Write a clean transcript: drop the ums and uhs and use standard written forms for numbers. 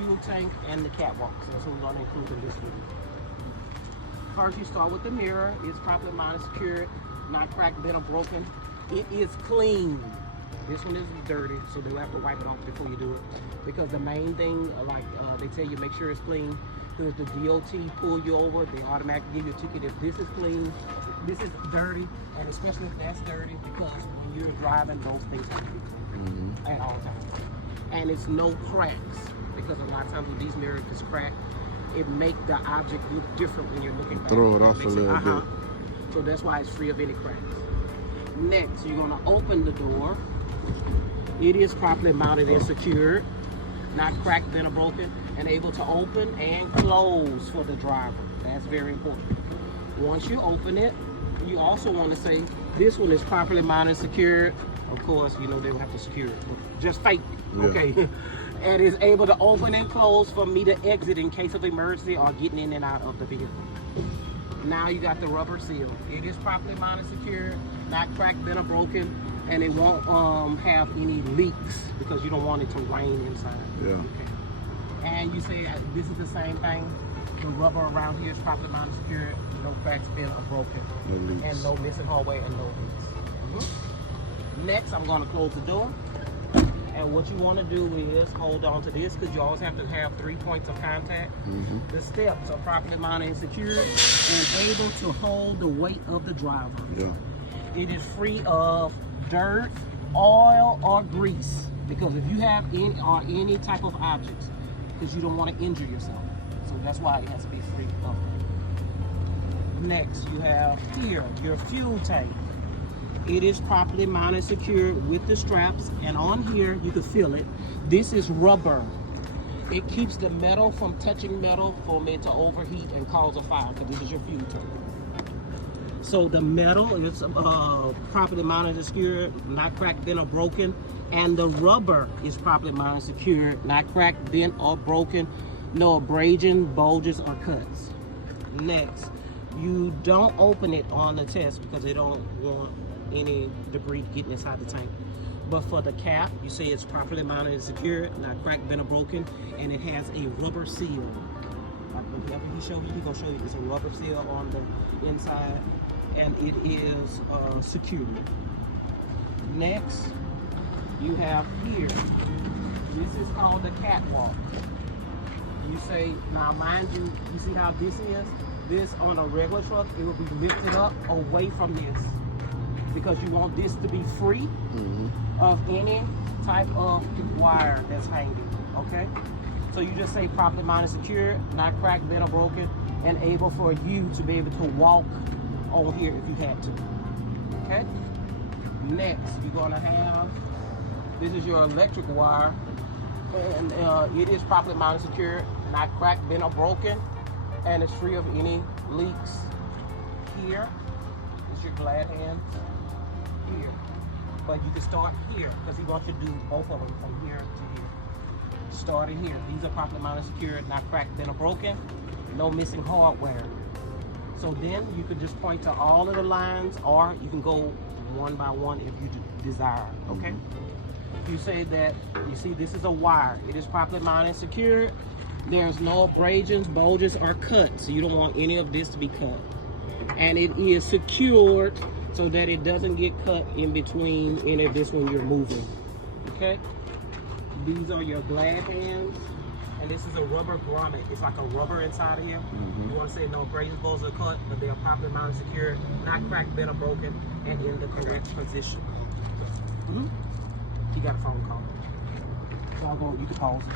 fuel tank, and the catwalk. So that's what we're going to include in this video. First, you start with the mirror. It's properly mounted, secured, not cracked, bent, or broken. It is clean. This one is dirty, so they'll have to wipe it off before you do it. Because the main thing, they tell you make sure it's clean. Because the DOT pull you over, they automatically give you a ticket if this is clean. This is dirty, and especially if that's dirty, because when you're driving, those things have to be clean at all times. And it's no cracks, because a lot of times with these mirrors, if it's cracked, it make the object look different when you're looking back. Throw it off a little bit. So that's why it's free of any cracks. Next, you're gonna open the door. It is properly mounted and secured, not cracked, bent, or broken, and able to open and close for the driver. That's very important. Once you open it, you also want to say this one is properly mounted and secured. Of course, you know they will have to secure it, but just fake it, okay? And is able to open and close for me to exit in case of emergency or getting in and out of the vehicle. Now you got the rubber seal. It is properly mounted, secured, not cracked, bent, or broken, and it won't have any leaks because you don't want it to rain inside. Yeah. Okay. And you say this is the same thing. The rubber around here is properly mounted, secured, no cracks, bent, or broken, No leaks. and no missing hallway and no leaks. Next, I'm going to close the door. And what you want to do is hold on to this because you always have to have 3 points of contact. The steps are properly mounted and secured and able to hold the weight of the driver. Yeah. It is free of dirt, oil, or grease, because if you have any type of objects, because you don't want to injure yourself. So that's why it has to be free of it. Next, you have here your fuel tank. It is properly mounted and secured with the straps, and on here you can feel it. This is rubber. It keeps the metal from touching metal for it to overheat and cause a fire, because this is your fuel tank. So the metal is properly mounted and secured, not cracked, bent, or broken, and the rubber is properly mounted and secured, not cracked, bent, or broken, no abrasion, bulges, or cuts. Next, you don't open it on the test because they don't want any debris getting inside the tank. But for the cap, you say it's properly mounted and secured, not cracked, bent, or broken, and it has a rubber seal. Like whatever he showed you, he's gonna show you it's a rubber seal on the inside, and it is secured. Next, you have here, this is called the catwalk. You say, now mind you, you see how this is? This on a regular truck, it will be lifted up away from this, because you want this to be free of any type of wire that's hanging, okay? So you just say properly mounted, secure, not cracked, bent, or broken, and able for you to be able to walk on here if you had to, okay? Next, you're gonna have, this is your electric wire, and it is properly mounted, secure, not cracked, bent, or broken, and it's free of any leaks. Here is your glad hands. Here, but you can start here because he wants you to do both of them from here to here. Starting here, these are properly mounted, secured, not cracked, bent, or broken, no missing hardware. So then you could just point to all of the lines, or you can go one by one if you desire. Okay. You say that you see this is a wire. It is properly mounted, secured. There's no abrasions, bulges, or cuts. So you don't want any of this to be cut, and it is secured so that it doesn't get cut in between any of this when you're moving, okay? These are your glad hands, and this is a rubber grommet. It's like a rubber inside of here. You want to say no abrasions, bulges, or cut, but they are properly mounted, secured, not cracked, bent, or broken, and in the correct position. You got a phone call. So you can pause it.